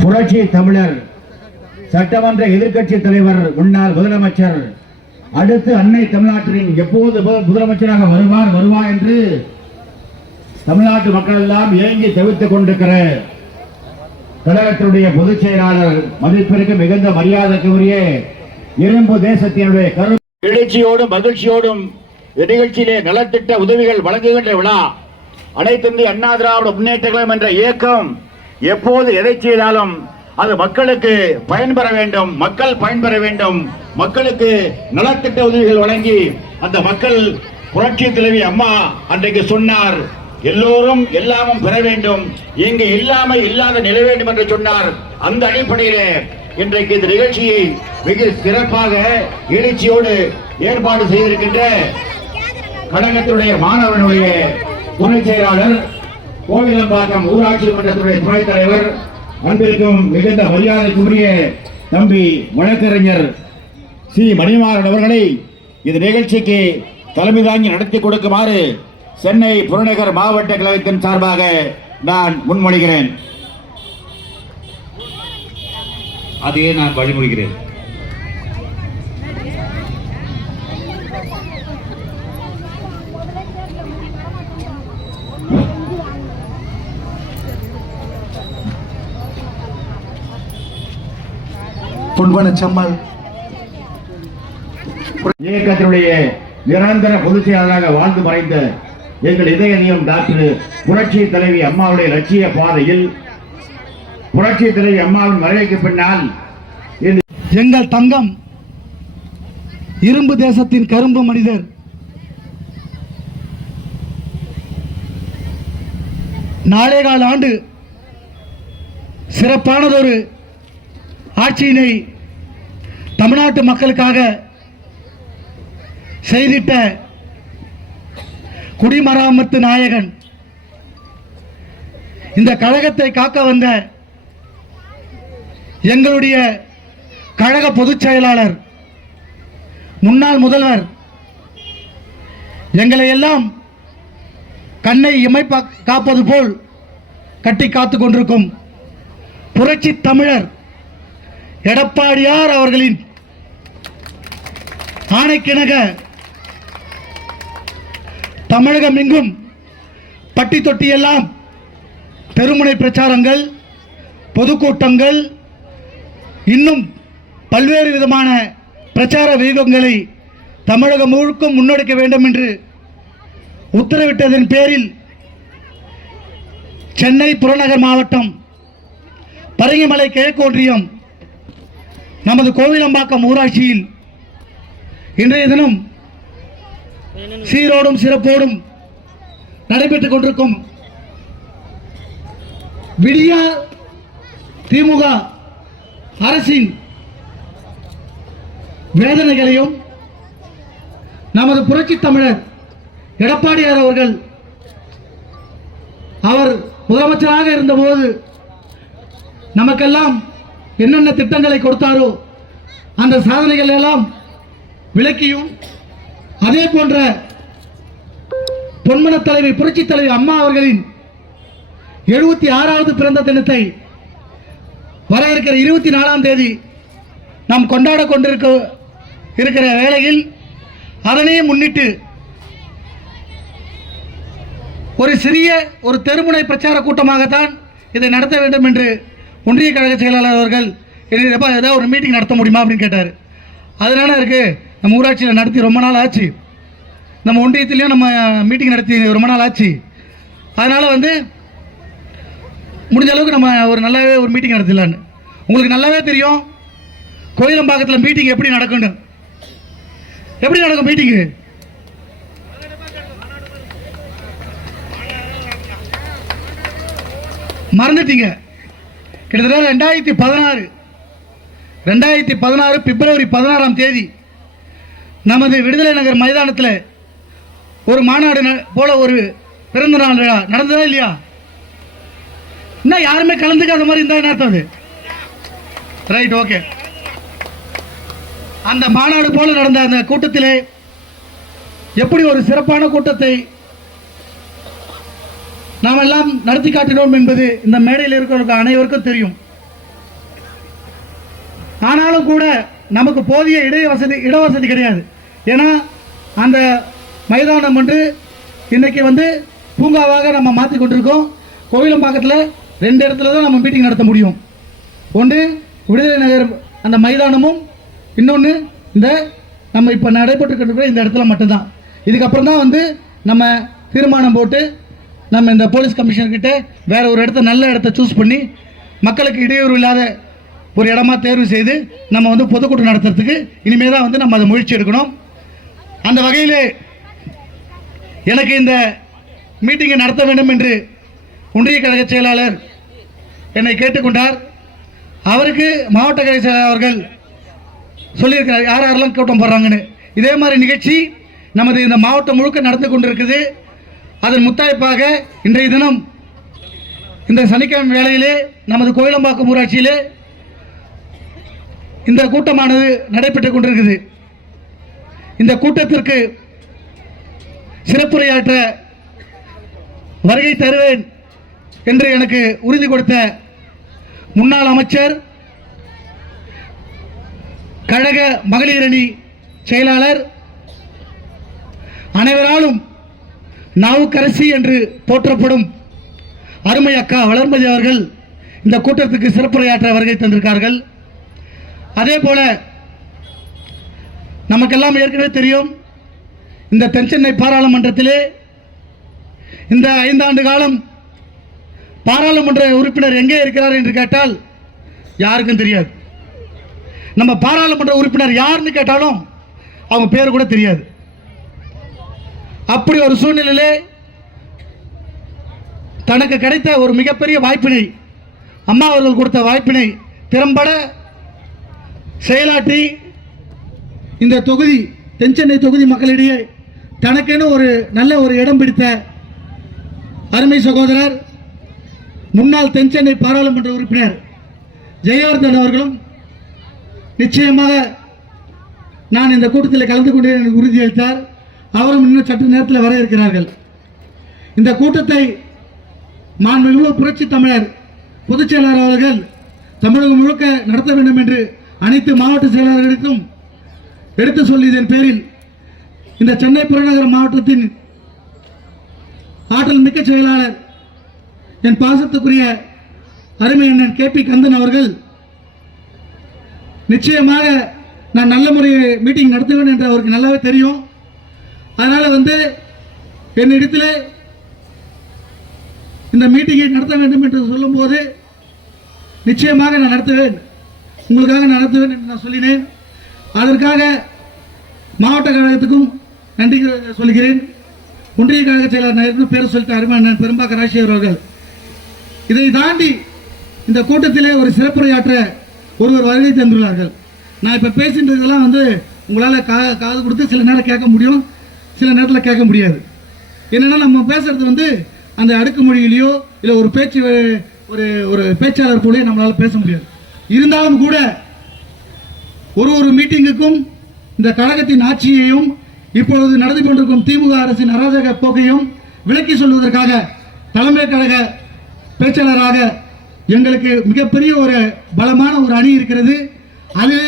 புரட்சி தமிழர் சட்டமன்ற எதிர்க்கட்சி தலைவர், முன்னாள் முதலமைச்சர், அடுத்து அன்னை தமிழ்நாட்டின் எப்போது முதலமைச்சராக வருவார் என்று தமிழ்நாட்டு மக்கள் எல்லாம் ஏங்கி தவித்துக் கொண்டிருக்கிற கழகத்தினுடைய பொதுச் செயலாளர், மதிப்பிற்கு மிகுந்த மரியாதைக்கு உரிய இரும்பு தேசத்தினுடைய எழுச்சியோடும் மகிழ்ச்சியோடும் நிகழ்ச்சியிலே நலத்திட்ட உதவிகள் வழங்குகின்ற விழா. அனைத்து இந்திய அண்ணா திராவிட முன்னேற்ற கழகம் என்ற இயக்கம் எப்போது எதை செய்தாலும் அது மக்களுக்கு பயன்பெற வேண்டும், மக்கள் பயன்பெற வேண்டும், மக்களுக்கு நலத்திட்ட உதவிகள் வழங்கி அந்த மக்கள் புரட்சி தலைவி அம்மா அன்றைக்கு சொன்னார், எல்லோரும் எல்லாமும் பெற வேண்டும், இங்கு இல்லாமல் இல்லாத நிலை வேண்டும் என்று சொன்னார். அந்த அடிப்படையிலே இன்றைக்கு இந்த நிகழ்ச்சியை மிக சிறப்பாக எழுச்சியோடு ஏற்பாடு செய்திருக்கின்ற கழகத்தினுடைய மாணவனுடைய துணை செயலாளர், கோவிலம்பாக்கம் ஊராட்சி மன்றத்துடைய துணைத் தலைவர், அன்பிற்கும் மிகுந்த மரியாதைக்குரிய தம்பி வழக்கறிஞர் சி மணிமாறன் அவர்களை இந்த நிகழ்ச்சிக்கு தலைமை தாங்கி நடத்தி கொடுக்குமாறு சென்னை புறநகர் மாவட்ட கழகத்தின் சார்பாக நான் முன்மொழிகிறேன். அதையே நான் வழிமொழிகிறேன். பொன்வனச்சம்மல் இயக்கத்தினுடைய நிரந்தர பொதுச் செயலாளராக வாழ்ந்து மறைந்த எங்கள் இதயம் டாக்டர் புரட்சி தலைவி அம்மாவுடைய லட்சிய பாதையில் புரட்சி தலைவி அம்மாவின் மறைவுக்கு பின்னால் எங்கள் தங்கம் இரும்பு தேசத்தின் கரும்பு மனிதர் நாளேகால் ஆண்டு சிறப்பானதொரு ஆட்சியினை தமிழ்நாட்டு மக்களுக்காக செய்திட்ட குடிமராமத்து நாயகன், இந்த கழகத்தை காக்க வந்த எங்களுடைய கழக பொதுச் செயலாளர், முன்னாள் முதல்வர், எங்களை எல்லாம் கண்ணை இமை காப்பது போல் கட்டி காத்துக் கொண்டிருக்கும் புரட்சி தமிழர் எடப்பாடியார் அவர்களின் ஆணைக்கிணங்க தமிழகம் எங்கும் பட்டி தொட்டியெல்லாம் தெருமுனை பிரச்சாரங்கள், பொதுக்கூட்டங்கள், இன்னும் பல்வேறு விதமான பிரச்சார வியூகங்களை தமிழகம் முழுக்கும் முன்னெடுக்க வேண்டும் என்று உத்தரவிட்டதன் பேரில் சென்னை புறநகர் மாவட்டம் பரங்கிமலை கிழக்கு ஒன்றியம் நமது கோவிலம்பாக்கம் ஊராட்சியில் இன்றைய தினம் சீரோடும் சிறப்போடும் நடைபெற்றுக் கொண்டிருக்கும் விடியா திமுக அரசின் வேதனைகளையும் நமது புரட்சி தமிழர் எடப்பாடியார் அவர்கள் அவர் முதலமைச்சராக இருந்தபோது நமக்கெல்லாம் என்னென்ன திட்டங்களை கொடுத்தாரோ அந்த சாதனைகள் எல்லாம் விளக்கியும், அதே போன்ற பொன்மன தலைவி புரட்சி தலைவி அம்மா அவர்களின் 76வது பிறந்த தினத்தை வர இருக்கிற 24ஆம் தேதி நாம் கொண்டாட கொண்டிருக்கிற வேளையில் அதனை முன்னிட்டு ஒரு சிறிய ஒரு தெருமுனை பிரச்சார கூட்டமாகத்தான் இதை நடத்த வேண்டும் என்று ஒன்றிய கழக செயலாளர் அவர்கள் ஏதாவது ஒரு மீட்டிங் நடத்த முடியுமா அப்படின்னு கேட்டார். அதனால இருக்கு, நம்ம ஊராட்சியில் நடத்தி ரொம்ப நாள் ஆச்சு, நம்ம ஒன்றியத்திலையும் நம்ம மீட்டிங் நடத்தி ரொம்ப நாள் ஆச்சு. அதனால் முடிஞ்ச அளவுக்கு நம்ம நல்லாவே ஒரு மீட்டிங் நடத்தலான்னு. உங்களுக்கு நல்லாவே தெரியும் கோயிலம்பாக்கத்தில் மீட்டிங் எப்படி நடக்கும், எப்படி நடக்கும் மீட்டிங்கு. மறந்துட்டீங்க. கிட்டத்தட்ட 2016 பிப்ரவரி 16ஆம் தேதி நமது விடுதலை நகர் மைதானத்தில் ஒரு மாநாடு போல ஒரு பிறந்த நாள் விழா நடந்ததா இல்லையா? இன்னும் யாருமே கலந்துக்காத மாதிரி இருந்தா என்ன அர்த்தம்? Right, okay. அந்த மாநாடு போல நடந்த அந்த கூட்டத்திலே எப்படி ஒரு சிறப்பான கூட்டத்தை நாம் எல்லாம் நடத்தி காட்டினோம் என்பது இந்த மேடையில் இருக்கிறவர்கள் அனைவருக்கும் தெரியும். ஆனாலும் கூட நமக்கு போதிய இடவசதி கிடையாது. ஏன்னா அந்த மைதானம் வந்து இன்றைக்கி வந்து பூங்காவாக நம்ம மாற்றி கொண்டிருக்கோம். கோவிலம்பாக்கத்தில் 2 இடத்துல தான் நம்ம மீட்டிங் நடத்த முடியும். ஒன்று விடுதலை நகர் அந்த மைதானமும், இன்னொன்று இந்த நம்ம இப்போ நடைபெற்றுக்கிட்டு இந்த இடத்துல மட்டும்தான். இதுக்கப்புறம் தான் வந்து நம்ம தீர்மானம் போட்டு நம்ம இந்த போலீஸ் கமிஷனர்கிட்ட வேறு ஒரு இடத்த, நல்ல இடத்த சூஸ் பண்ணி மக்களுக்கு இடையூறு இல்லாத ஒரு இடமா தேர்வு செய்து நம்ம வந்து பொதுக்கூட்டம் நடத்துறதுக்கு இனிமேல் தான் வந்து நம்ம அதை முயற்சி எடுக்கணும். அந்த வகையில் எனக்கு இந்த மீட்டிங்கை நடத்த வேண்டும் என்று ஒன்றிய கழக செயலாளர் என்னை கேட்டுக்கொண்டார். அவருக்கு மாவட்ட கழக செயலாளர் அவர்கள் சொல்லியிருக்கிறார் யார் யாரெல்லாம் கூட்டம் போடுறாங்கன்னு. இதே மாதிரி நிகழ்ச்சி நமது இந்த மாவட்டம் முழுக்க நடந்து கொண்டிருக்குது. அதன் முத்தாய்ப்பாக இன்றைய தினம் இந்த சனிக்கிழமை வேளையிலே நமது கோயிலம்பாக்கம் ஊராட்சியிலே இந்த கூட்டமானது நடைபெற்றுக் கொண்டிருக்குது. இந்த கூட்டத்திற்கு சிறப்புரையாற்ற வருகை தருவேன் என்று எனக்கு உறுதி கொடுத்த முன்னாள் அமைச்சர், கழக மகளிர் அணி செயலாளர், அனைவராலும் நாவுக்கரசி என்று போற்றப்படும் அருமை அக்கா வளர்மதி அவர்கள் இந்த கூட்டத்துக்கு சிறப்புரையாற்ற வருகை தந்திருக்கார்கள். அதே போல நமக்கெல்லாம் ஏற்கனவே தெரியும், இந்த தென்சென்னை பாராளுமன்றத்திலே இந்த 5 ஆண்டு காலம் பாராளுமன்ற உறுப்பினர் எங்கே இருக்கிறார் என்று கேட்டால் யாருக்கும் தெரியாது. நம்ம பாராளுமன்ற உறுப்பினர் யாருன்னு கேட்டாலும் அவங்க பேர் கூட தெரியாது. அப்படி ஒரு சூழ்நிலையிலே தனக்கு கிடைத்த ஒரு மிகப்பெரிய வாய்ப்பினை, அம்மா அவர்கள் கொடுத்த வாய்ப்பினை திறம்பட செயலாற்றி இந்த தொகுதி, தென்சென்னை தொகுதி மக்களிடையே தனக்கென ஒரு நல்ல ஒரு இடம் பிடித்த அருமை சகோதரர், முன்னாள் தென்சென்னை பாராளுமன்ற உறுப்பினர் ஜெயவர்தன் அவர்களும் நிச்சயமாக நான் இந்த கூட்டத்தில் கலந்து கொண்டு எனக்கு உறுதியளித்தார். அவரும் இன்னும் சற்று நேரத்தில் வர இருக்கிறார்கள். இந்த கூட்டத்தை மாண்புமிகு புரட்சி தமிழர் பொதுச் செயலாளர் அவர்கள் தமிழகம் முழுக்க நடத்த வேண்டும் என்று அனைத்து மாவட்ட செயலாளர்களுக்கும் எடுத்து சொல்லியதன் பேரில் இந்த சென்னை புறநகர் மாவட்டத்தின் ஆற்றல் மிக்க செயலாளர் என் பாசத்துக்குரிய அருமை அண்ணன் KP கந்தன் அவர்கள் நிச்சயமாக நான் நல்ல முறையை மீட்டிங் நடத்துவேன் என்று அவருக்கு நல்லாவே தெரியும். அதனால் வந்து என்னிடத்தில் இந்த மீட்டிங்கை நடத்த வேண்டும் என்று சொல்லும்போது நிச்சயமாக நான் நடத்துவேன், உங்களுக்காக நான் நடத்துவேன் என்று நான் சொல்லினேன். அதற்காக மாவட்ட கழகத்துக்கும் நன்றி சொல்கிறேன். ஒன்றிய கழக செயலாளர் பேர் சொல்லிட்டு அருமையான பெரும்பாக்க ராஜசேகர் அவர்கள் இதை தாண்டி இந்த கூட்டத்திலே ஒரு சிறப்புரையாற்ற ஒருவர் வருகை தந்துள்ளார்கள். நான் இப்போ பேசின்றதெல்லாம் வந்து உங்களால் காது கொடுத்து சில நேரம் கேட்க முடியும், சில நேரத்தில் கேட்க முடியாது. என்னென்னா நம்ம பேசுறது வந்து அந்த அடுக்குமொழியிலையோ இல்லை ஒரு பேச்சு ஒரு பேச்சாளர் போலே நம்மளால் பேச முடியாது. இருந்தாலும் கூட ஒரு மீட்டிங்குக்கும் இந்த கழகத்தின் ஆட்சியையும் இப்பொழுது நடந்து கொண்டிருக்கும் திமுக அரசின் அராஜக போக்கையும் விளக்கி சொல்வதற்காக தலைமை கழக பேச்சாளராக எங்களுக்கு மிகப்பெரிய ஒரு பலமான ஒரு அணி இருக்கிறது. அது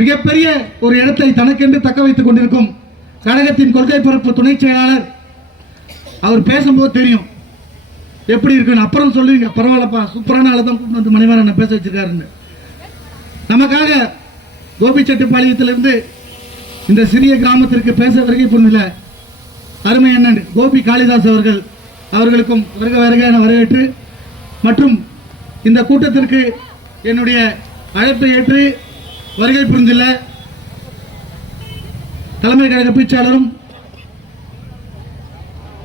மிகப்பெரிய ஒரு இடத்தை தனக்கென்று தக்க வைத்துக் கொண்டிருக்கும் கழகத்தின் கொள்கை பரப்பு துணை செயலாளர். அவர் பேசும்போது தெரியும் எப்படி இருக்குன்னு. அப்புறம் சொல்லுவீங்க பரவாயில்லப்பா சூப்பரான ஆளை தான் கூப்பிட்டு வந்து மணிமாறன் பேச வச்சிருக்காருன்னு. நமக்காக கோபிச்செட்டிப்பாளையத்திலிருந்து இந்த சிறிய கிராமத்திற்கு பேச வருகை புரிந்துள்ள அருமை அண்ணன் கோபி காளிதாஸ் அவர்களுக்கும் வருகையான வரவேற்று மற்றும் இந்த கூட்டத்திற்கு என்னுடைய அழைப்பை ஏற்று வருகை புரிந்துள்ள தலைமை கழக பேச்சாளரும்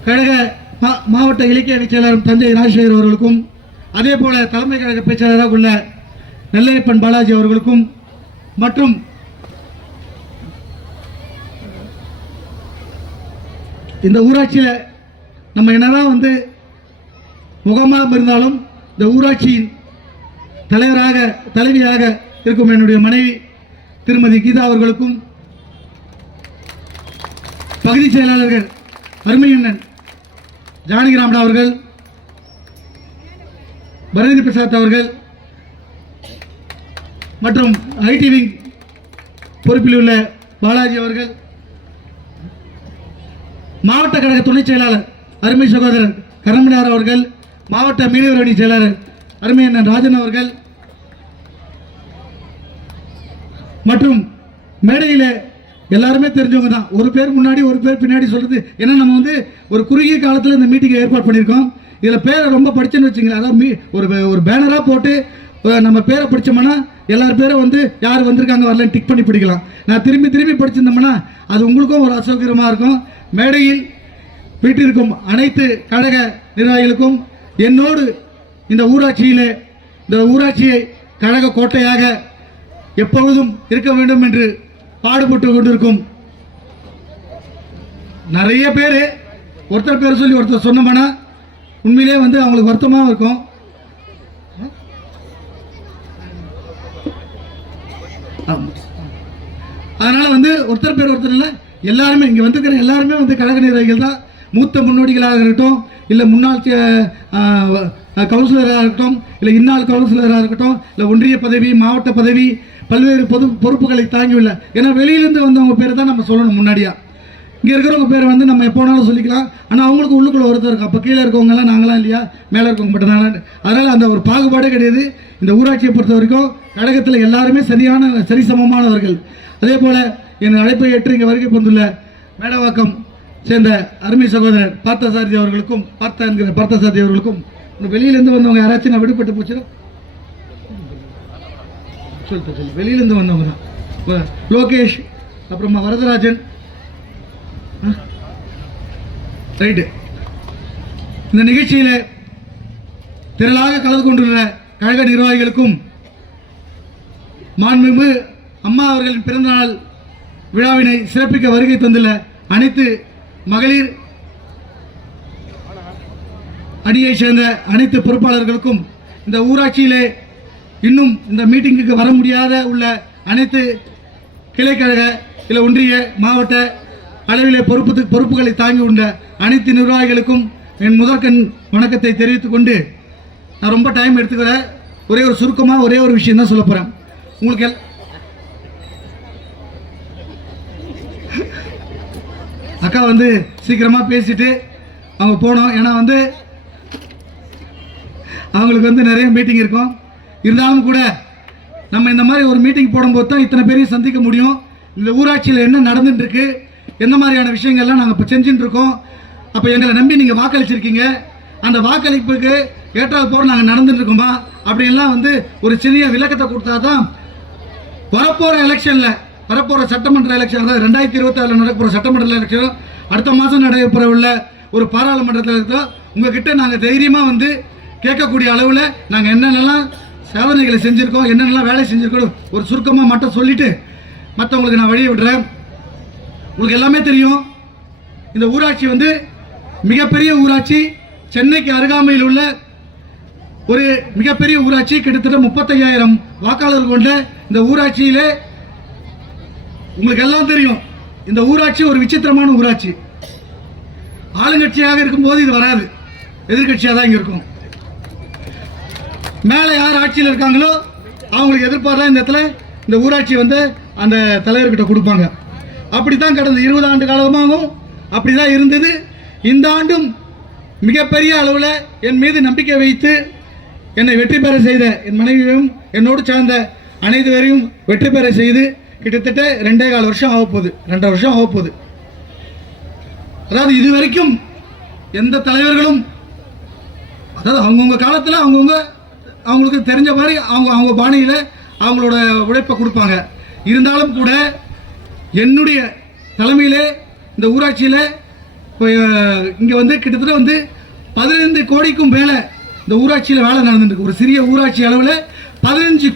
கழக மாவட்ட இலக்கிய செயலாளரும் தஞ்சை ராஜசேகர் அவர்களுக்கும், அதே போல தலைமை கழக பேச்சாளராக உள்ள நெல்லையப்பன் பாலாஜி அவர்களுக்கும் மற்றும் இந்த ஊராட்சியில் நம்ம என்னதான் வந்து முகமாக இருந்தாலும் இந்த ஊராட்சியின் தலைவியாக இருக்கும் என்னுடைய மனைவி திருமதி கீதா அவர்களுக்கும், பகுதி செயலாளர்கள் அருமையண்ணன் ஜானகிராமன் அவர்கள், பரதி பிரசாத் அவர்கள், மற்றும் ஐடி விங் பொறுப்பில் உள்ள பாலாஜி அவர்கள், மாவட்ட கழக துணை செயலாளர் அருமை சகோதரர் கரம்பனார் அவர்கள், மாவட்ட மீனவர் அணி செயலாளர் அருமை அண்ணன் ராஜன் அவர்கள் மற்றும் மேடையில் எல்லாருமே தெரிஞ்சவங்க தான். ஒரு பேர் முன்னாடி ஒரு பேர் பின்னாடி சொல்றது. ஏன்னா நம்ம வந்து ஒரு குறுகிய காலத்தில் இந்த மீட்டிங்கை ஏற்பாடு பண்ணியிருக்கோம். இதில் பேரை ரொம்ப படிச்சுன்னு வச்சுங்களேன். அதாவது ஒரு பேனராக போட்டு நம்ம பேரை படித்தோம்னா எல்லார் பேரும் வந்து யார் வந்திருக்காங்க வரலன்னு டிக் பண்ணி பிடிக்கலாம். நான் திரும்பி படிச்சிருந்தோம்னா அது உங்களுக்கும் ஒரு அசௌகரியமாக இருக்கும். மேடையில் வீட்டிற்கும் அனைத்து கழக நிர்வாகிகளுக்கும் என்னோடு இந்த ஊராட்சியை கழக கோட்டையாக எப்பொழுதும் இருக்க வேண்டும் என்று பாடுபட்டு கொண்டிருக்கும் நிறைய பேர் ஒருத்தர் பேர் சொல்லி ஒருத்தர் சொன்னோம்னா உண்மையிலே வந்து அவங்களுக்கு வருத்தமாக இருக்கும். அதனால வந்து ஒருத்தர் பேர் ஒருத்தர் இல்லை, எல்லாருமே இங்கே வந்துக்கிற எல்லாருமே வந்து கழக நிர்வாகிகள் தான். மூத்த முன்னோடிகளாக இருக்கட்டும், இல்லை முன்னாள் கவுன்சிலராக இருக்கட்டும், இல்லை இந்நாள் கவுன்சிலராக இருக்கட்டும், இல்லை ஒன்றிய பதவி, மாவட்ட பதவி, பல்வேறு பொறுப்புகளை தாங்கியுள்ள. ஏன்னா வெளியிலேருந்து வந்தவங்க பேரை தான் நம்ம சொல்லணும் முன்னாடியா. இங்கே இருக்கிறவங்க பேரை வந்து நம்ம எப்போனாலும் சொல்லிக்கலாம். ஆனால் அவங்களுக்கு உள்ளுக்குள்ள ஒருத்தர் இருக்கும். அப்போ கீழே இருக்கவங்கலாம் நாங்களாம் இல்லையா, மேலே இருக்கவங்க மட்டும்தான். அதனால் அந்த ஒரு பாகுபாடே கிடையாது. இந்த ஊராட்சியை பொறுத்த வரைக்கும் கழகத்தில் எல்லாருமே சரிசமமானவர்கள். அதே போல் என் அழைப்பை ஏற்று இங்கே வருகை வந்துள்ள மேடவாக்கம் சேர்ந்த அருமை சகோதரர் பார்த்தசாரதி அவர்களுக்கும் பார்த்தசாரதி அவர்களுக்கும் வெளியிலேருந்து வந்தவங்க யாராச்சும் நான் விடுபட்டு போச்சுன்னா சொல்லு வெளியிலேருந்து வந்தவங்க தான். லோகேஷ், அப்புறமா வரதராஜன், ரைட்டு. இந்த நிகழ்ச்சியில் திரளாக கலந்து கொண்டுள்ள கழக நிர்வாகிகளுக்கும் மாண்புமிகு அம்மா அவர்களின் பிறந்தநாள் விழாவினை சிறப்பிக்க வருகை தந்துள்ள அனைத்து மகளிர் அணியை சேர்ந்த அனைத்து பொறுப்பாளர்களுக்கும், இந்த ஊராட்சியிலே இன்னும் இந்த மீட்டிங்குக்கு வர முடியாத உள்ள அனைத்து கிளைக்கழக இல்லை ஒன்றிய மாவட்ட அளவிலே பொறுப்புகளை தாங்கி உள்ள அனைத்து நிர்வாகிகளுக்கும் என் முதற்கண் வணக்கத்தை தெரிவித்துக் கொண்டு, நான் ரொம்ப டைம் எடுத்துக்கிறேன். ஒரே ஒரு சுருக்கமாக ஒரே ஒரு விஷயம் தான் சொல்ல போகிறேன். உங்களுக்கு அக்கா வந்து சீக்கிரமாக பேசிட்டு அவங்க போனோம். ஏன்னா வந்து அவங்களுக்கு வந்து நிறைய மீட்டிங் இருக்கும். இருந்தாலும் கூட நம்ம இந்த மாதிரி ஒரு மீட்டிங் போடும்போது தான் இத்தனை பேரையும் சந்திக்க முடியும். இந்த ஊராட்சியில் என்ன நடந்துட்டு இருக்கு, எந்த மாதிரியான விஷயங்கள்லாம் நாங்கள் இப்போ செஞ்சுட்டு இருக்கோம். அப்போ எங்களை நம்பி நீங்கள் வாக்களிச்சிருக்கீங்க, அந்த வாக்களிப்புக்கு ஏற்றால் போகிற நாங்கள் நடந்துட்டு இருக்கோமா அப்படின்லாம் வந்து ஒரு சிறிய விளக்கத்தை கொடுத்தா தான் வரப்போகிற எலெக்ஷனில், வரப்போகிற சட்டமன்ற எலெக்ஷன், அதாவது 2026 நடக்கிற சட்டமன்ற எலெக்ஷன், அடுத்த மாதம் நடைபெற உள்ள ஒரு பாராளுமன்றத்தில் உங்ககிட்ட நாங்கள் தைரியமாக வந்து கேட்கக்கூடிய அளவில் நாங்கள் என்னென்னலாம் சாதனைகளை செஞ்சுருக்கோம், என்னென்னலாம் வேலை செஞ்சுருக்கோம் ஒரு சுருக்கமாக மட்டும் சொல்லிவிட்டு மற்றவங்களுக்கு நான் வழியை விடுறேன். உங்களுக்கு எல்லாமே தெரியும், இந்த ஊராட்சி வந்து மிகப்பெரிய ஊராட்சி. சென்னைக்கு அருகாமையில் உள்ள ஒரு மிகப்பெரிய ஊராட்சி. கிட்டத்தட்ட 35,000 வாக்காளர்கள் கொண்ட இந்த ஊராட்சியிலே உங்களுக்கு எல்லாம் தெரியும், இந்த ஊராட்சி ஒரு விசித்திரமான ஊராட்சி. ஆளுங்கட்சியாக இருக்கும்போது இது வராது, எதிர்கட்சியாக தான் இங்கே இருக்கும். மேலே யார் ஆட்சியில் இருக்காங்களோ அவங்களுக்கு எதிர்பார்த்தா இந்த இடத்துல இந்த ஊராட்சி வந்து அந்த தலைவர்கிட்ட கொடுப்பாங்க. அப்படித்தான் கடந்த 20 ஆண்டு காலமாகவும் அப்படிதான் இருந்தது. இந்த ஆண்டும் மிகப்பெரிய அளவில் என் மீது நம்பிக்கை வைத்து என்னை வெற்றி பெற செய்த என் மனைவியும் என்னோடு சார்ந்த அனைத்து பேரையும் வெற்றி பெற செய்து கிட்டத்தட்ட 2.25 வருஷம் ஆகப்போகுது, 2.5 வருஷம் ஆகப்போகுது. அதாவது இதுவரைக்கும் எந்த தலைவர்களும், அதாவது அவங்கவுங்க காலத்தில் அவங்களுக்கு தெரிஞ்ச மாதிரி அவங்க பாணியில் அவங்களோட உழைப்பை கொடுப்பாங்க. இருந்தாலும் கூட என்னுடைய தலைமையிலே இந்த ஊராட்சியில் இங்கே வந்து கிட்டத்தட்ட வந்து 15 கோடிக்கும் மேலே இந்த ஊராட்சியில் வேலை நடந்துருக்கு. ஒரு சிறிய ஊராட்சி அளவில் 15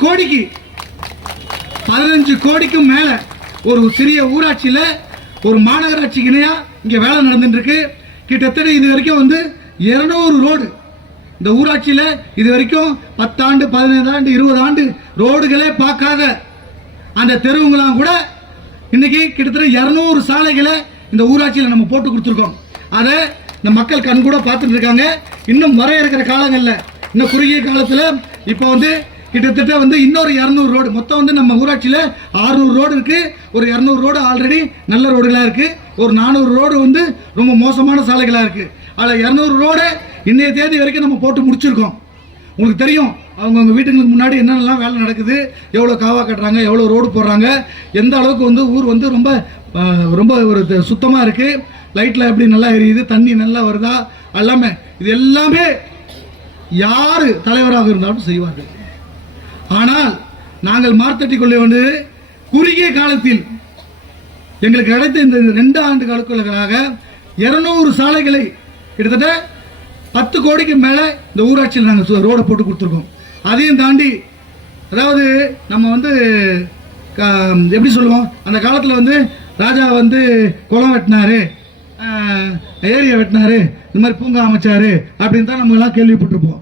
கோடிக்கும் மேலே ஒரு சிறிய ஊராட்சியில் ஒரு மாநகராட்சிக்கு இணையாக இங்கே வேலை நடந்துருக்கு. கிட்டத்தட்ட இது வரைக்கும் வந்து 200 ரோடு இந்த ஊராட்சியில் இது வரைக்கும் 10 ஆண்டு 15 ஆண்டு 20 ஆண்டு ரோடுகளே பார்க்காத அந்த தெருவுங்களாம் கூட இன்னைக்கு கிட்டத்தட்ட 200 சாலைகளை இந்த ஊராட்சியில் நம்ம போட்டு கொடுத்துருக்கோம். அதை இந்த மக்கள் கண் கூட பார்த்துட்டு இருக்காங்க. இன்னும் வர இருக்கிற காலங்களில், இன்னும் குறுகிய காலத்தில் இப்போ வந்து கிட்டத்தட்ட வந்து இன்னொரு 200 ரோடு, மொத்தம் வந்து நம்ம ஊராட்சியில் 600 ரோடு இருக்கு. ஒரு 200 ரோடு ஆல்ரெடி நல்ல ரோடுகளாக இருக்கு. ஒரு 400 ரோடு வந்து ரொம்ப மோசமான சாலைகளாக இருக்கு. அதில் 200 ரோடு இன்னைய தேதி வரைக்கும் நம்ம போட்டு முடிச்சிருக்கோம். உங்களுக்கு தெரியும் அவங்கவுங்க வீட்டுங்களுக்கு முன்னாடி என்னென்னலாம் வேலை நடக்குது, எவ்வளோ காவா கட்டுறாங்க, எவ்வளோ ரோடு போடுறாங்க, எந்த அளவுக்கு வந்து ஊர் வந்து ரொம்ப ரொம்ப ஒரு சுத்தமாக இருக்குது, லைட்டில் எப்படி நல்லா எரியுது, தண்ணி நல்லா வருதா, எல்லாமே இது எல்லாமே யார் தலைவராக இருந்தாலும் செய்வார்கள். ஆனால் நாங்கள் மார்த்தட்டி கொள்ள வேண்டியது குறுகிய காலத்தில் எங்களுக்கு கிடைத்த இந்த 2 ஆண்டு காலங்களாக 200 சாலைகளை கிட்டத்தட்ட 10 கோடிக்கு மேலே இந்த ஊராட்சியில் நாங்கள் ரோடை போட்டு கொடுத்துருக்கோம். அதையும் தாண்டி அதாவது நம்ம வந்து எப்படி சொல்லுவோம், அந்த காலத்தில் வந்து ராஜா வந்து குளம் வெட்டினாரு, ஏரியை வெட்டினாரு, இந்த மாதிரி பூங்கா அமைச்சாரு அப்படின்னு தான் நம்ம எல்லாம் கேள்விப்பட்டிருப்போம்.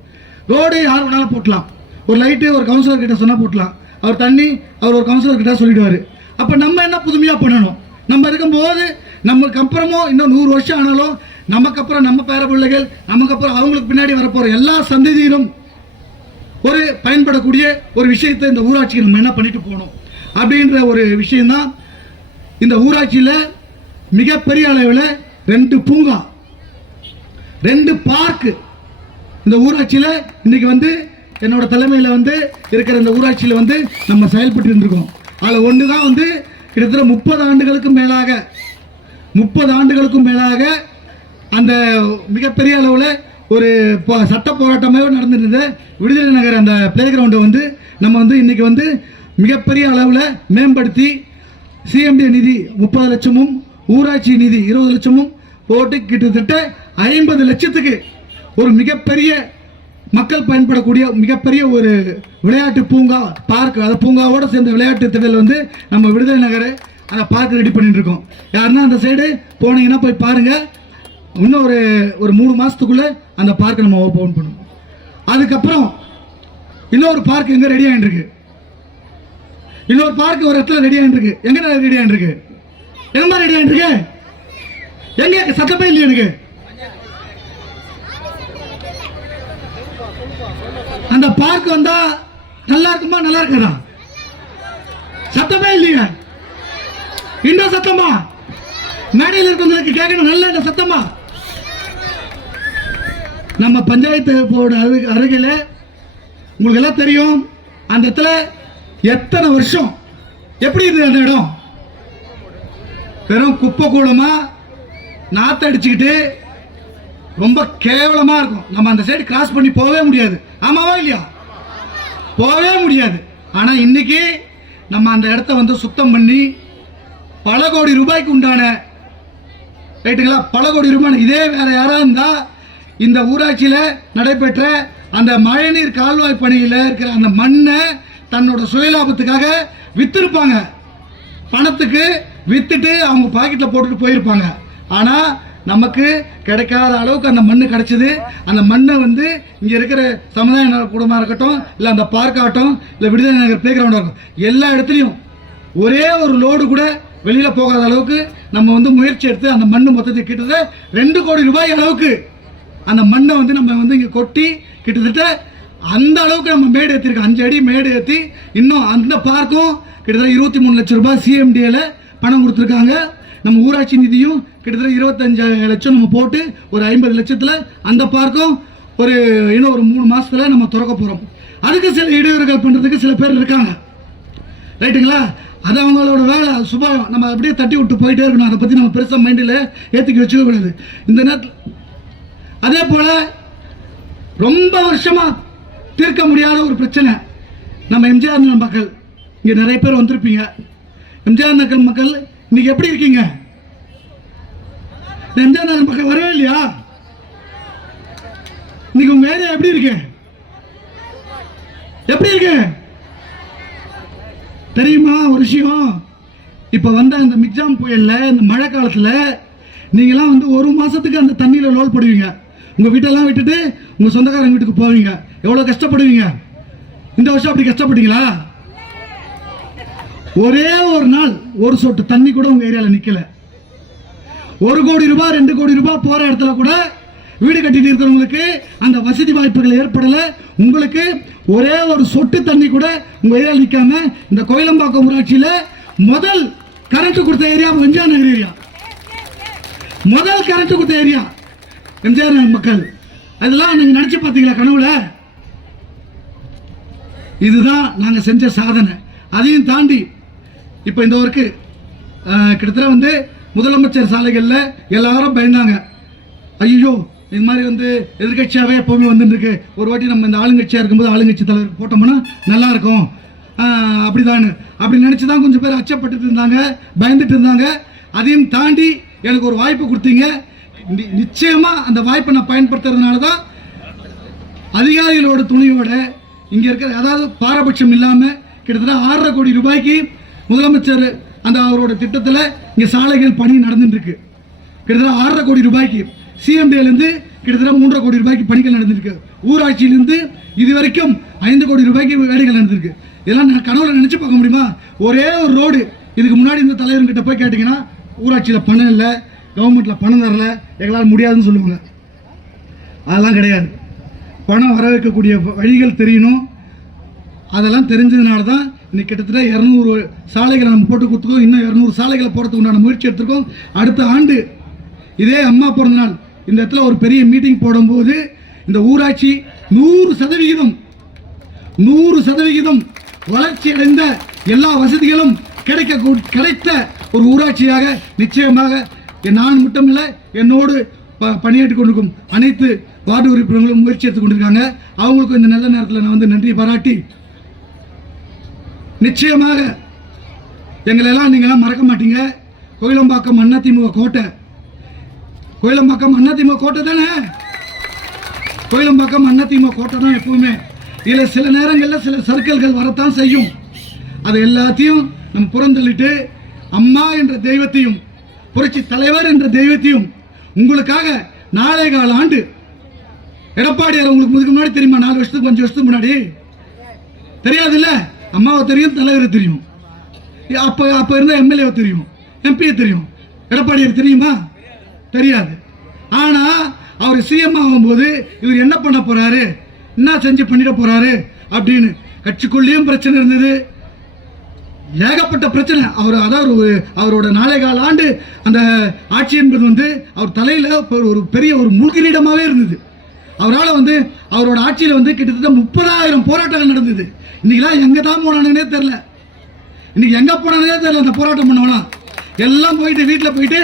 ரோடு யார் வேணாலும் போட்டலாம், ஒரு லைட்டு ஒரு கவுன்சிலர் கிட்ட சொன்னால் போட்டலாம், அவர் தண்ணி அவர் ஒரு கவுன்சிலர் கிட்ட சொல்லிடுவார். அப்போ நம்ம என்ன புதுமையாக பண்ணணும், நம்ம இருக்கும்போது நம்மளுக்கு அப்புறமும் இன்னும் 100 வருஷம் ஆனாலும் நமக்கு அப்புறம் நம்ம பேர பிள்ளைகள், நமக்கு அப்புறம் அவங்களுக்கு பின்னாடி வரப்போகிற எல்லா சந்ததியிலும் ஒரு பயன்படக்கூடிய ஒரு விஷயத்தை இந்த ஊராட்சிக்கு நம்ம என்ன பண்ணிட்டு போகணும் அப்படின்ற ஒரு விஷயம்தான். இந்த ஊராட்சியில் மிகப்பெரிய அளவில் 2 பூங்கா, 2 பார்க்கு இந்த ஊராட்சியில் இன்னைக்கு வந்து என்னோட தலைமையில் வந்து இருக்கிற இந்த ஊராட்சியில் வந்து நம்ம செயல்பட்டு இருந்திருக்கோம். அதில் ஒன்று தான் வந்து கிட்டத்தட்ட 30 ஆண்டுகளுக்கும் மேலாக அந்த மிகப்பெரிய அளவில் ஒரு சட்ட போராட்டமாக நடந்துருந்த விடுதலை நகர் அந்த பிளே கிரவுண்டை வந்து நம்ம வந்து இன்னைக்கு வந்து மிகப்பெரிய அளவில் மேம்படுத்தி சிஎம்டி நிதி 30 லட்சமும் ஊராட்சி நிதி 20 லட்சமும் போட்டு கிட்டத்தட்ட 50 லட்சத்துக்கு ஒரு மிகப்பெரிய மக்கள் பயன்படக்கூடிய மிகப்பெரிய ஒரு விளையாட்டு பூங்கா பார்க், அந்த பூங்காவோட சேர்ந்த விளையாட்டு திடல் வந்து நம்ம விடுதலை நகர் அந்த பார்க் ரெடி பண்ணிட்டு இருக்கோம். யாருன்னா அந்த சைடு போனீங்கன்னா போய் பாருங்க. இன்னும் ஒரு 3 மாசத்துக்குள்ள அந்த பார்க்கை நம்ம ஓப்பன் பண்ணுவோம். அதுக்கப்புறம் இன்னொரு பார்க் எங்க ரெடி ஆகிட்டு இருக்கு, இன்னொரு பார்க் ஒரு இடத்துல ரெடி ஆகிட்டு இருக்கு. எங்க ரெடி ஆகிட்டு இருக்கு, எங்க ரெடி ஆகிட்டு இருக்கு, எங்க சத்தமே இல்லையா எனக்கு. அந்த பார்க் வந்தா நல்லா இருக்குமா, நல்லா இருக்காதா? சத்தமே இல்லையா, இன்னும் சத்தமா மேடையில் இருக்கிறவங்களுக்கு கேட்கணும், நல்ல இந்த சத்தமா. நம்ம பஞ்சாயத்து போர்டு அருகில் உங்களுக்கு எல்லாம் தெரியும், அந்த இடத்துல எத்தனை வருஷம் எப்படி இருந்தது அந்த இடம், வெறும் குப்பை கூடமா நாத்த அடிச்சுக்கிட்டு ரொம்ப கேவலமா இருக்கும். நம்ம அந்த சைடு கிராஸ் பண்ணி போகவே முடியாது. ஆமாவா இல்லையா? போகவே முடியாது. ஆனா இன்னைக்கு நம்ம அந்த இடத்த வந்து சுத்தம் பண்ணி பல கோடி ரூபாய்க்கு உண்டான ரைட்டுங்களா, பல கோடி ரூபாய். இதே வேற யாராவது இருந்தா இந்த ஊராட்சியில நடைபெற்ற அந்த மழைநீர் கால்வாய் பணியில் இருக்கிற அந்த மண்ணை தன்னோட சுயலாபத்துக்காக வித்திருப்பாங்க, பணத்துக்கு வித்துட்டு அவங்க பாக்கெட்ல போட்டுட்டு போயிருப்பாங்க. ஆனா நமக்கு கிடைக்காத அளவுக்கு அந்த மண்ணு கிடைச்சது. அந்த மண்ணை வந்து இங்க இருக்கிற சமுதாய கூடமா இருக்கட்டும், இல்ல அந்த பார்க் ஆகட்டும், இல்ல விடுதலை நகர் பிளே கிரவுண்டா இருக்கும், எல்லா இடத்துலையும் ஒரே ஒரு லோடு கூட வெளியில போகாத அளவுக்கு நம்ம வந்து முயற்சி எடுத்து அந்த மண்ணு மொத்தத்தை கிட்டத்தட்ட 2 கோடி ரூபாய் அளவுக்கு அந்த மண்ணை வந்து நம்ம வந்து இங்க கொட்டி கிட்டத்தட்ட அந்த அளவுக்கு நம்ம மேடு ஏற்றிருக்கோம். 5 அடி மேடு ஏற்றி இன்னும் அந்த பார்க்கும் கிட்டத்தட்ட 23 லட்சம் ரூபாய் சிஎம்டிஏல பணம் கொடுத்துருக்காங்க. நம்ம ஊராட்சி நிதியும் கிட்டத்தட்ட 25 லட்சம் நம்ம போட்டு ஒரு 50 லட்சத்தில் அந்த பார்க்கும் இன்னும் ஒரு 3 மாசத்துல நம்ம திறக்க போறோம். அதுக்கு சில இடையூறுகள் பண்றதுக்கு சில பேர் இருக்காங்க, ரைட்டுங்களா? அது அவங்களோட வேலை, சுபாவம். நம்ம அப்படியே தட்டி விட்டு போயிட்டே இருக்கணும். அதை பற்றி நம்ம பெருசாக மைண்டில் ஏற்றிக்க வச்சுக்க கூடாது இந்த நேரத்தில். அதே போல் ரொம்ப வருஷமாக தீர்க்க முடியாத ஒரு பிரச்சனை நம்ம எம்ஜிஆர் நகர் மக்கள், இங்கே நிறைய பேர் வந்திருப்பீங்க. எம்ஜிஆர் நகர் மக்கள் இன்னைக்கு எப்படி இருக்கீங்க? எம்ஜிஆர் நகர் மக்கள் வரவே இல்லையா? இன்னைக்கு உங்க ஏரியா எப்படி இருக்கு, எப்படி இருக்கு தெரியுமா? ஒரு விஷயம், இப்ப வந்த அந்த மிக்ஜாம் புயல்ல இந்த மழை காலத்துல நீங்களாம் வந்து 1 மாசத்துக்கு அந்த தண்ணியில லோல் படுவீங்க. உங்க வீட்டெல்லாம் விட்டுட்டு உங்க சொந்தக்காரங்க வீட்டுக்கு போவீங்க. எவ்வளவு கஷ்டப்படுவீங்க. இந்த வருஷம் அப்படி கஷ்டப்பட்டீங்களா? ஒரே ஒரு நாள் ஒரு சொட்டு தண்ணி கூட உங்க ஏரியால நிக்கல. 1 கோடி ரூபாய் 2 கோடி ரூபாய் போற இடத்துல கூட வீடு கட்டிட்டு இருக்கிறவங்களுக்கு அந்த வசதி வாய்ப்புகள் ஏற்படல. உங்களுக்கு ஒரே ஒரு சொட்டு தண்ணி கூட உங்க ஏரியாவில் நிற்காம இந்த கோயிலம்பாக்கம் ஊராட்சியில் முதல் கரண்ட் கொடுத்த ஏரியா எம்ஜிஆர் நகர் ஏரியா. முதல் கரண்ட் கொடுத்த ஏரியா எம்ஜிஆர் நகர் மக்கள். அதெல்லாம் நீங்க நினைச்சு பார்த்தீங்களா கனவுல? இதுதான் நாங்க செஞ்ச சாதனை. அதையும் தாண்டி இப்போ இந்த ஒர்க்கு கிட்டத்தட்ட முதலமைச்சர் சாலைகளில் எல்லாரும் பயந்தாங்க. ஐயோ இது மாதிரி எதிர்கட்சியாகவே எப்போவுமே வந்துருக்கு, ஒரு வாட்டி நம்ம இந்த ஆளுங்கட்சியாக இருக்கும்போது ஆளுங்கட்சி தலைவர் போட்டோம்னா நல்லா இருக்கும் அப்படிதான் அப்படி நினச்சி தான் கொஞ்சம் பேர் அச்சப்பட்டு இருந்தாங்க, பயந்துட்டு இருந்தாங்க. அதையும் தாண்டி எனக்கு ஒரு வாய்ப்பு கொடுத்தீங்க. நிச்சயமாக அந்த வாய்ப்பை நான் பயன்படுத்துறதுனால தான் அதிகாரிகளோட துணையோட இங்கே இருக்கிற அதாவது பாரபட்சம் இல்லாமல் கிட்டத்தட்ட 6.5 கோடி ரூபாய்க்கு முதலமைச்சர் அந்த அவரோட திட்டத்தில் இங்கே சாலைகள் பணி நடந்துருக்கு. கிட்டத்தட்ட 6.5 கோடி ரூபாய்க்கு சிஎம்டியிலேருந்து கிட்டத்தட்ட 3.5 கோடி ரூபாய்க்கு பணிகள் நடந்திருக்கு. ஊராட்சியிலேருந்து இது வரைக்கும் 5 கோடி ரூபாய்க்கு வேலைகள் நடந்திருக்கு. இதெல்லாம் நான் கனவுல நினச்சி பார்க்க முடியுமா? ஒரே ஒரு ரோடு இதுக்கு முன்னாடி இந்த தலைவர்கிட்ட போய் கேட்டிங்கன்னா ஊராட்சியில் பணம் இல்லை, கவர்மெண்ட்டில் பணம் தரல, எங்களால் முடியாதுன்னு சொல்லுவாங்க. அதெல்லாம் கிடையாது. பணம் வர வைக்கக்கூடிய வழிகள் தெரியணும். அதெல்லாம் தெரிஞ்சதுனால தான் இன்னைக்கு கிட்டத்தட்ட 200 சாலைகளை நம்ம போட்டு கொடுத்துருக்கோம். இன்னும் 200 சாலைகளை போடுறதுக்கு உண்டான முயற்சி எடுத்திருக்கோம். அடுத்த ஆண்டு இதே அம்மா பிறந்த நாள் இந்த இடத்துல ஒரு பெரிய மீட்டிங் போடும்போது இந்த ஊராட்சி 100% வளர்ச்சி அடைந்த எல்லா வசதிகளும் கிடைத்த ஒரு ஊராட்சியாக நிச்சயமாக நான் மட்டுமில்லை என்னோடு பணியாற்றி கொண்டிருக்கும் அனைத்து வார்டு உறுப்பினர்களும் முயற்சி எடுத்துக் கொண்டிருக்காங்க. அவங்களுக்கும் இந்த நல்ல நேரத்தில் நான் நன்றி பாராட்டி நிச்சயமாக எங்களெல்லாம் நீங்களாம் மறக்க மாட்டீங்க. கோயிலம்பாக்கம் அதிமுக கோட்டை, கோயிலம்பாக்கம் அதிமுக கோட்டை தானே, கோயிலம்பாக்கம் அதிமுக கோட்டை தான் எப்பவுமே. இதில் சில நேரங்களில் சில சர்க்கிள்கள் வரத்தான் செய்யும். அது எல்லாத்தையும் நம்ம புறந்தள்ளிட்டு அம்மா என்ற தெய்வத்தையும் புரட்சி தலைவர் என்ற தெய்வத்தையும் உங்களுக்காக 4.25 ஆண்டு எடப்பாடியார் உங்களுக்கு முன்னாடி தெரியுமா? 4 வருஷத்துக்கு 5 வருஷத்துக்கு முன்னாடி தெரியாது இல்ல? அம்மாவை தெரியும், தலைவரை தெரியும், அப்ப இருந்த எம்எல்ஏவை தெரியும், எம்பியை தெரியும். எடப்பாடியார் தெரியுமா? தெரியாது. ஆனா அவர் சிஎம் ஆகும்போது இவர் என்ன பண்ண போறாரு, என்ன செஞ்சு பண்ணிட போறாரு அப்படின்னு கட்சிக்குள்ளேயும் பிரச்சனை இருந்தது, ஏகப்பட்ட பிரச்சனை. அதாவது அவரோட 4.25 ஆண்டு அந்த ஆட்சி என்பது அவர் தலையில ஒரு பெரிய ஒரு முள்கிரீடமாவே இருந்தது. அவரால் அவரோட ஆட்சியில் கிட்டத்தட்ட 30,000 போராட்டங்கள் நடந்தது. இன்னைக்கெல்லாம் எங்க தான் போனானுங்கன்னே தெரியல. இன்னைக்கு எங்க போனானே தெரியல. அந்த போராட்டம் பண்ணவனா எல்லாம் போயிட்டு வீட்டில் போயிட்டு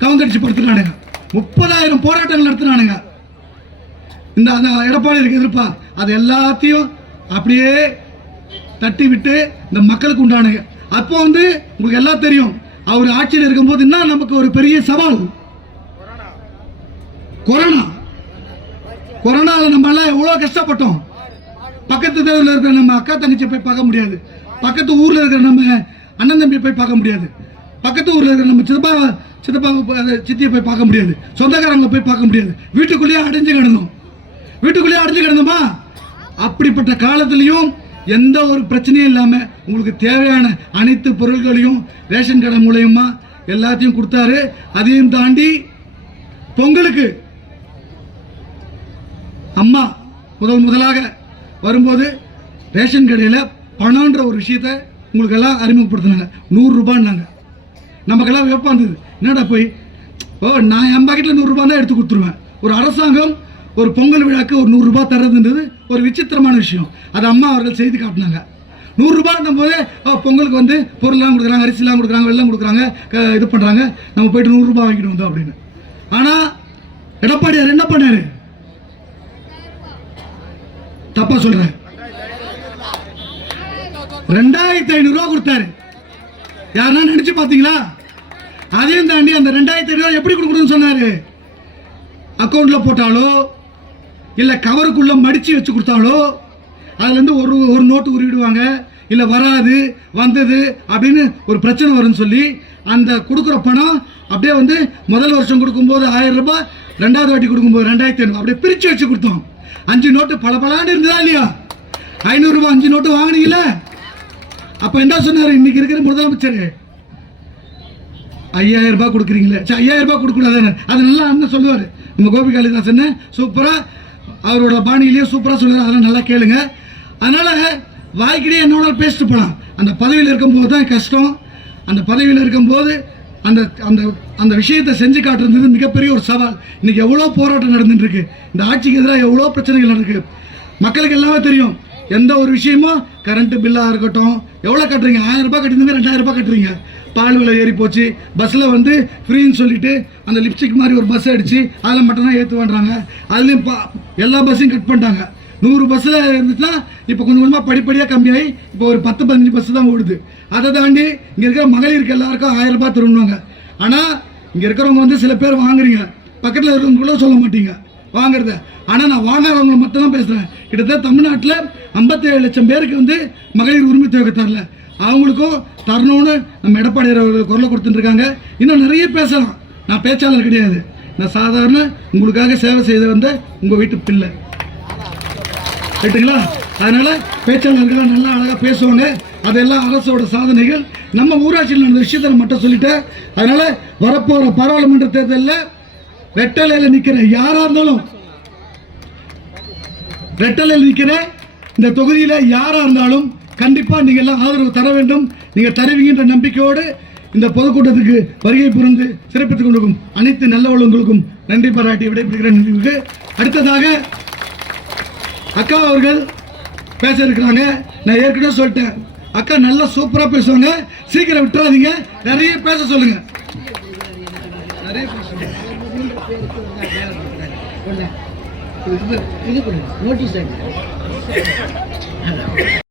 கவுந்தடிச்சு படுத்துனானுங்க. 30,000 போராட்டங்கள் நடத்தினானுங்க. இந்த எடப்பாடி எதிர்ப்பா அது எல்லாத்தையும் அப்படியே தட்டி விட்டு இந்த மக்களுக்கு உண்டானுங்க. அப்போ உங்களுக்கு எல்லாம் தெரியும், அவர் ஆட்சியில் இருக்கும்போது என்ன நமக்கு ஒரு பெரிய சவால் கொரோனால நம்ம எல்லாம் எவ்வளோ கஷ்டப்பட்டோம். பக்கத்து தெருவில் இருக்கிற நம்ம அக்கா தங்கச்சியை போய் பார்க்க முடியாது, பக்கத்து ஊரில் இருக்கிற நம்ம அண்ணன் தம்பியை போய் பார்க்க முடியாது, பக்கத்து ஊரில் இருக்கிற நம்ம சித்தப்பா சித்தியை போய் பார்க்க முடியாது, சொந்தக்காரங்களை போய் பார்க்க முடியாது. வீட்டுக்குள்ளேயே அடைஞ்சு கிடந்தோமா? அப்படிப்பட்ட காலத்திலையும் எந்த ஒரு பிரச்சனையும் இல்லாமல் உங்களுக்கு தேவையான அனைத்து பொருட்களையும் ரேஷன் கடை மூலயமா எல்லாத்தையும் கொடுத்தாரு. அதையும் தாண்டி பொங்கலுக்கு அம்மா முதலாக வரும்போது ரேஷன் கடையில் பணம்ன்ற ஒரு விஷயத்த உங்களுக்கு எல்லாம் அறிமுகப்படுத்தினாங்க. 100 ரூபான்னாங்க. நமக்கெல்லாம் வியப்பா இருந்தது, என்னடா போய் நான் என் பாக்கெட்டில் 100 ரூபா தான் எடுத்து கொடுத்துருவேன். ஒரு அரசாங்கம் ஒரு பொங்கல் விழாக்கு ஒரு 100 ரூபாய் தர்றதுன்றது ஒரு விசித்திரமான விஷயம். அது அம்மா அவர்கள் செய்து காட்டினாங்க. 100 ரூபாய் போது பொங்கலுக்கு பொருள்லாம் கொடுக்குறாங்க, அரிசிலாம் கொடுக்குறாங்க, வெள்ளம் கொடுக்குறாங்க, இது பண்ணுறாங்க, நம்ம போயிட்டு 100 ரூபாய் வாங்கிட்டு வந்தோம் அப்படின்னு. ஆனால் எடப்பாடியார் என்ன பண்ணாரு? தப்பா சொல்றேன், 2,500 ரூபா கொடுத்தாரு. யாருன்னா நினைச்சு பாத்தீங்களா? அதையும் தாண்டி அந்த 2,500 ரூபா எப்படி கொடுக்கணும்னு சொன்னாரு? அக்கௌண்ட்ல போட்டாலோ இல்ல கவருக்குள்ள மடிச்சு வச்சு கொடுத்தாலோ அதுல இருந்து ஒரு நோட்டு உருவிடுவாங்க, இல்ல வராது வந்தது அப்படின்னு ஒரு பிரச்சனை வரும்னு சொல்லி அந்த கொடுக்குற பணம் அப்படியே முதல் வருஷம் கொடுக்கும்போது 1000 ரூபாய், 2வது வாட்டி கொடுக்கும்போது 2,500 அப்படியே பிரிச்சு வச்சு கொடுத்தோம். 5 நோட்டு பளபளன்னு இருந்ததா இல்லையா? 500 ரூபாய் 5 நோட்டு வாங்கினீங்கல்ல? அப்ப என்ன சொன்னாரு இன்னைக்கு இருக்கிற முதலமைச்சர்? 5,000 ரூபாய் கொடுக்குறீங்களே, 5,000 ரூபாய் கொடுக்கூடாது. அது நல்லா அண்ணன் சொல்லுவார், நம்ம கோபி காளிதாசன் சூப்பரா அவரோட பாணியிலேயே சூப்பரா சொல்லுவார். அதெல்லாம் நல்லா கேளுங்க. அதனால் வாய்க்கிட்டே என்னோட பேசிட்டு போகலாம். அந்த பதவியில் இருக்கும்போது தான் கஷ்டம். அந்த பதவியில் இருக்கும்போது அந்த அந்த அந்த விஷயத்தை செஞ்சு காட்டுறது மிகப்பெரிய ஒரு சவால். இன்றைக்கி எவ்வளோ போராட்டம் நடந்துட்டுருக்கு, இந்த ஆட்சிக்கு எதிராக எவ்வளோ பிரச்சனைகள் நடக்குது. மக்களுக்கு எல்லாமே தெரியும். எந்த ஒரு விஷயமும் கரண்ட்டு பில்லாக இருக்கட்டும், எவ்வளோ கட்டுறீங்க, 1000 ரூபாய் கட்டிருந்தீங்க, 2000 ரூபாய் கட்டுறீங்க. பால் விலை ஏறி போச்சு. பஸ்ஸில் வந்து ஃப்ரீன்னு சொல்லிட்டு அந்த லிப்ஸ்டிக் மாதிரி ஒரு பஸ் அடித்து அதில் மட்டும் தான் ஏற்றுவான்றாங்க. அதுலேயும் எல்லா பஸ்ஸையும் கட் பண்ணிட்டாங்க. 100 பஸ்ஸில் இருந்துச்சுன்னா இப்போ கொஞ்சம் கொஞ்சமாக படிப்படியாக கம்மியாகி இப்போ ஒரு 10-15 பஸ்ஸு தான் ஓடுது. அதை தாண்டி இங்கே இருக்கிற மகளிருக்கு எல்லாருக்கும் 1000 ரூபாய் தருவாங்க. ஆனால் இங்கே இருக்கிறவங்க வந்து சில பேர் வாங்குறீங்க, பக்கத்தில் இருக்கிறவங்களும் சொல்ல மாட்டீங்க வாங்குறத. ஆனால் நான் வாங்காதவங்களை மட்டும் தான் பேசுகிறேன். கிட்டத்தட்ட தமிழ்நாட்டில் 57 லட்சம் பேருக்கு வந்து மகளிர் உரிமை தொகை தரல. அவங்களுக்கும் தரணும்னு நம்ம எடப்பாடி அவர்கள் குரலை கொடுத்துட்டுருக்காங்க. இன்னும் நிறைய பேசலாம். நான் பேச்சாளர் கிடையாது, நான் சாதாரண உங்களுக்காக சேவை செய்த வந்த உங்கள் வீட்டு பிள்ளை, ரைட்டுங்களா? அதனால் பேச்சாளர்கள் நல்லா அழகாக பேசுவாங்க. அதெல்லாம் அரசோட சாதனைகள். நம்ம ஊராட்சியில் நடந்த விஷயத்தை மட்டும் சொல்லிட்டேன். அதனால் வரப்போகிற பாராளுமன்ற தேர்தலில் ரெட்டலையில் நிற்கிற யாராக இருந்தாலும், ரெட்டலையில் நிற்கிற இந்த தொகுதியில் யாராக இருந்தாலும் கண்டிப்பாக நீங்கள் எல்லாம் ஆதரவு தர வேண்டும். நீங்கள் தருவீங்கன்ற நம்பிக்கையோடு இந்த பொதுக்கூட்டத்துக்கு வருகை புரிந்து சிறப்பித்துக் கொண்டிருக்கும் அனைத்து நல்ல உள்ளவங்களுக்கும் நன்றி பாராட்டி விடைபெறுகிறேன். அடுத்ததாக அக்கா அவர்கள் பேச இருக்கிறாங்க. நான் ஏற்கனவே சொல்லிட்டேன், அக்கா நல்லா சூப்பராக பேசுவாங்க. சீக்கிரம் விட்டுறாதீங்க, நிறைய பேச சொல்லுங்க. நிறைய நோட்டீஸ்